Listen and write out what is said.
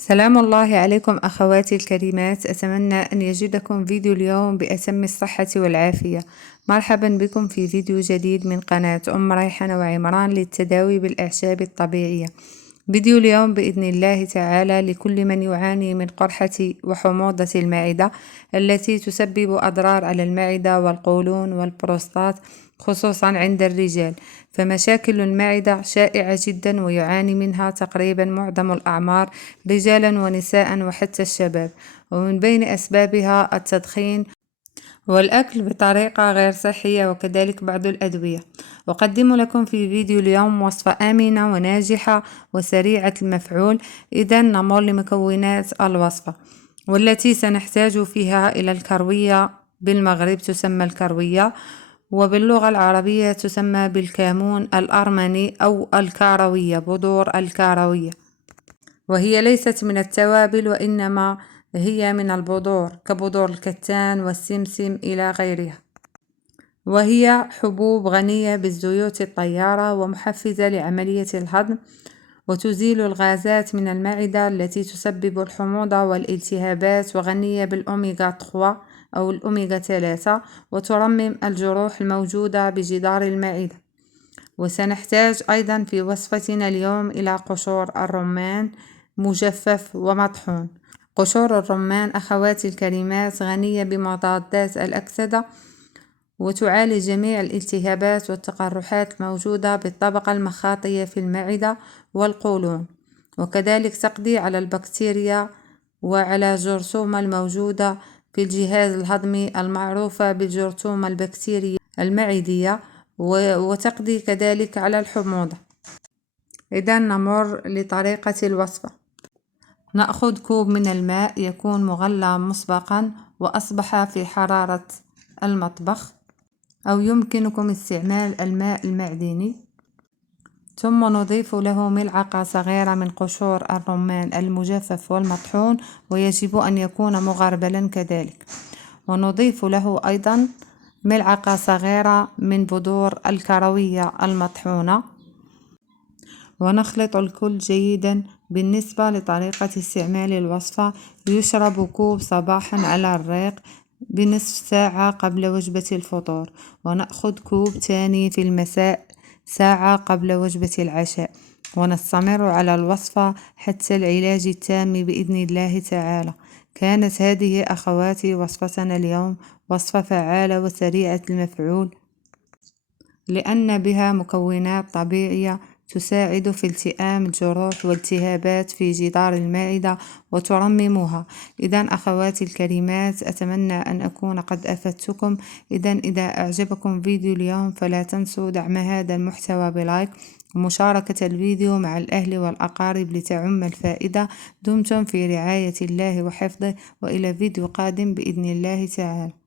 سلام الله عليكم أخواتي الكريمات، أتمنى أن يجدكم فيديو اليوم بأتم الصحة والعافية. مرحبا بكم في فيديو جديد من قناة أم ريحان وعمران للتداوي بالأعشاب الطبيعية. فيديو اليوم بإذن الله تعالى لكل من يعاني من قرحة وحموضة المعدة التي تسبب أضرار على المعدة والقولون والبروستات خصوصا عند الرجال. فمشاكل المعدة شائعة جدا ويعاني منها تقريبا معظم الأعمار رجالا ونساء وحتى الشباب، ومن بين أسبابها التدخين والأكل بطريقة غير صحية وكذلك بعض الأدوية. أقدم لكم في فيديو اليوم وصفة آمنة وناجحة وسريعة المفعول. إذا نمر لمكونات الوصفة، والتي سنحتاج فيها إلى الكروية، بالمغرب تسمى الكروية، وباللغة العربية تسمى بالكمون الأرمني أو الكاروية، بذور الكاروية، وهي ليست من التوابل وإنما هي من البذور كبذور الكتان والسمسم إلى غيرها، وهي حبوب غنية بالزيوت الطيارة ومحفزة لعملية الهضم، وتزيل الغازات من المعدة التي تسبب الحموضة والالتهابات، وغنية بالأوميغا 3 أو الأوميغا 3، وترمم الجروح الموجودة بجدار المعدة. وسنحتاج أيضا في وصفتنا اليوم إلى قشور الرمان مجفف ومطحون. قشور الرمان أخواتي الكريمات غنية بمضادات الأكسدة، وتعالج جميع الالتهابات والتقرحات الموجودة بالطبقة المخاطية في المعدة والقولون، وكذلك تقضي على البكتيريا وعلى الجرثومة الموجودة في الجهاز الهضمي المعروفة بالجرثومة البكتيرية المعدية، وتقضي كذلك على الحموضة. إذا نمر لطريقة الوصفة. نأخذ كوب من الماء يكون مغلى مسبقا وأصبح في حرارة المطبخ، أو يمكنكم استعمال الماء المعدني، ثم نضيف له ملعقة صغيرة من قشور الرمان المجفف والمطحون، ويجب أن يكون مغربلا كذلك، ونضيف له أيضا ملعقة صغيرة من بذور الكروية المطحونة، ونخلط الكل جيدا. بالنسبة لطريقة استعمال الوصفة، يشرب كوب صباحا على الريق بنصف ساعة قبل وجبة الفطور، ونأخذ كوب تاني في المساء ساعة قبل وجبة العشاء، ونستمر على الوصفة حتى العلاج التام بإذن الله تعالى. كانت هذه أخواتي وصفتنا اليوم، وصفة فعالة وسريعة المفعول، لأن بها مكونات طبيعية تساعد في التئام الجروح والالتهابات في جدار المعدة وترممها. إذا أخواتي الكريمات، أتمنى أن أكون قد أفدتكم. إذا أعجبكم فيديو اليوم فلا تنسوا دعم هذا المحتوى بلايك ومشاركة الفيديو مع الأهل والأقارب لتعم الفائدة. دمتم في رعاية الله وحفظه، وإلى فيديو قادم بإذن الله تعالى.